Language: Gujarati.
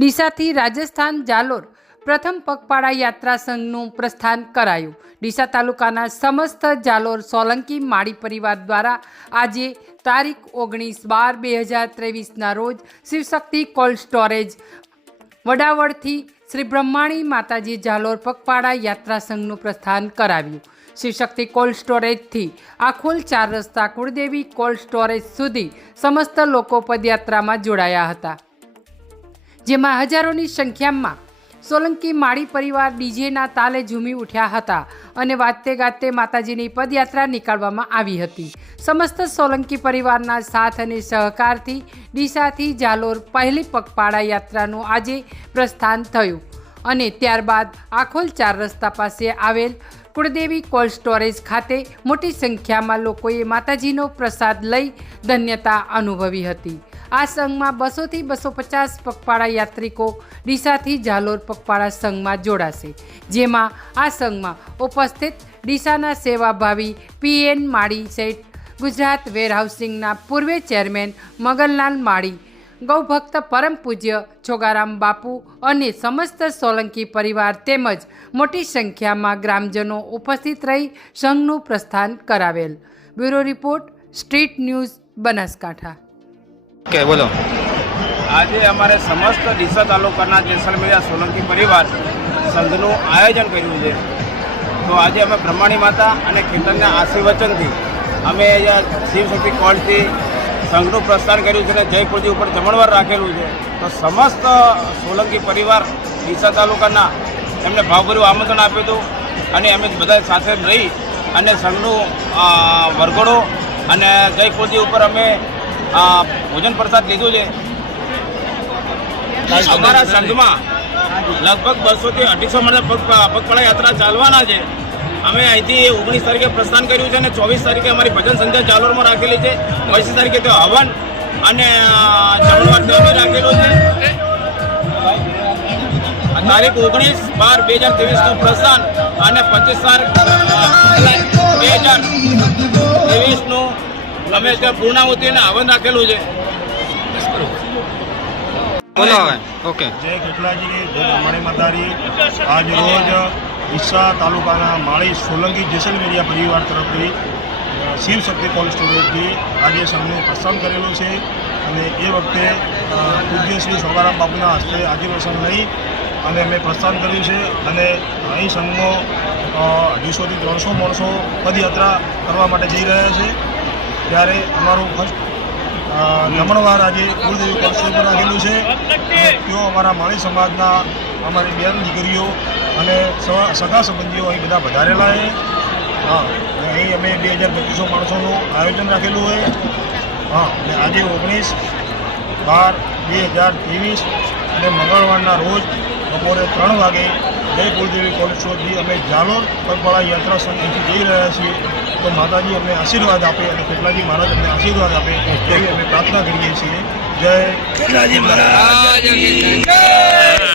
ડીસાથી રાજસ્થાન જાલોર પ્રથમ પગપાળા યાત્રા સંઘનું પ્રસ્થાન કરાયું. ડીસા તાલુકાના સમસ્ત જાલોર સોલંકી માળી પરિવાર દ્વારા આજે તારીખ ઓગણીસ બાર બે હજાર ત્રેવીસના રોજ શિવશક્તિ કોલ્ડ સ્ટોરેજ વડાવડથી શ્રી બ્રહ્માણી માતાજી જાલોર પગપાળા યાત્રા સંઘનું પ્રસ્થાન કરાવ્યું. શિવશક્તિ કોલ્ડ સ્ટોરેજથી આખોલ ચાર રસ્તા કુળદેવી કોલ્ડ સ્ટોરેજ સુધી સમસ્ત લોકો પદયાત્રામાં જોડાયા હતા. જેમાં હજારોની સંખ્યામાં સોલંકી માળી પરિવાર ડીજેના તાલે ઝૂમી ઉઠ્યા હતા અને વાતે ગાતે માતાજીની પદયાત્રા નીકાળવામાં આવી હતી. સમસ્ત સોલંકી પરિવારના સાથ અને સહકારથી ડીસાથી જાલોર પહેલી પગપાળા યાત્રાનું આજે પ્રસ્થાન થયું અને ત્યારબાદ આખોલ ચાર રસ્તા પાસે આવેલ કુળદેવી કોલ્ડ સ્ટોરેજ ખાતે મોટી સંખ્યામાં લોકોએ માતાજીનો પ્રસાદ લઈ ધન્યતા અનુભવી હતી. આ સંઘમાં બસોથી બસો પચાસ પગપાળા યાત્રિકો ડીસાથી જાલોર પગપાળા સંઘમાં જોડાશે, જેમાં આ સંઘમાં ઉપસ્થિત ડીસાના સેવાભાવી પીએન માળી સેઠ ગુજરાત વેરહાઉસિંગના પૂર્વે ચેરમેન મગનલાલ માળી, ગૌભક્ત પરમ પૂજ્ય છોગારામ બાપુ અને સમસ્ત સોલંકી પરિવાર તેમજ મોટી સંખ્યામાં ગ્રામજનો ઉપસ્થિત રહી સંઘનું પ્રસ્થાન કરાવેલ. Bureau report, street news, Banaskantha. કે બોલો. આજે અમારે સમસ્ત ડીસા તાલુકાના જેસલમેર સોલંકી પરિવાર સંઘનું આયોજન કર્યું છે. તો આજે અમે બ્રહ્માણી માતા અને ખેતરના આશીર્વચનથી અમે શિવશક્તિ કોલથી સંઘનું પ્રસ્થાન કર્યું છે અને જયપુરજી ઉપર જમણવાર રાખેલું છે. તો સમસ્ત સોલંકી પરિવાર ડીસા તાલુકાના એમને ભાવભર્યું આમંત્રણ આપ્યું હતું અને અમે બધા સાથે રહી અને સંઘનું વરઘોડો અને જયપુરજી ઉપર અમે ભોજન પ્રસાદ લીધું છે. અમારા સંઘમાં લગભગ બસોથી અઢીસો મળે પગ પગપાળા યાત્રા ચાલવાના છે. અમે અહીંથી ઓગણીસ તારીખે પ્રસ્થાન કર્યું છે અને ચોવીસ તારીખે અમારી ભજન સંધ્યા ચાલોરમાં રાખેલી છે. પચીસ તારીખે તે હવન અને જમણવાર તેની રાખેલું છે. તારીખ ઓગણીસ બાર બે હજાર ત્રેવીસનું પ્રસ્થાન અને પચીસ તારીખ અમે ત્યાં પૂર્ણાહુતિ અને હવન રાખેલું છે. બોલો હવે ઓકે. જય કેટલાજી જય બ્રહ્માણી માતારી આજ રોજ ઈસા તાલુકાના માળી સોલંકી જેસલમેરિયા પરિવાર તરફથી અ, શિવ શક્તિ કોલ્ડ સ્ટોરેજથી આજે સંઘનું પ્રસ્થાન કરેલું છે અને એ વખતે પૂજ્ય શ્રી સોગારામ બાપુના હસ્તે આજીવસન લઈ અને અમે પ્રસ્થાન કર્યું છે અને અહીં સંઘનો અઢીસોથી ત્રણસો માણસો પદયાત્રા કરવા માટે જઈ રહ્યા છે. ત્યારે અમારું ફર્સ્ટ જમણવાર આજે કુળદેવી કોલેજ પર રાખેલું છે. તેઓ અમારા માળી સમાજના, અમારી બેન દીકરીઓ અને સગા સંબંધીઓ અહીં બધા વધારેલા છે. હા અહીં અમે બે હજાર પચીસો માણસોનું આયોજન રાખેલું હોય હા, અને આજે ઓગણીસ બાર બે હજાર ત્રેવીસ અને મંગળવારના રોજ બપોરે ત્રણ વાગે જય કુળદેવી કોલેજ સ્ટોરથી અમે જાલોર પગપાળા યાત્રા સંઘથી જઈ રહ્યા છીએ. તો માતાજી અમને આશીર્વાદ આપે અને કેટલાજી મહારાજ અમને આશીર્વાદ આપે તેવી અમે પ્રાર્થના કરીએ છીએ. જય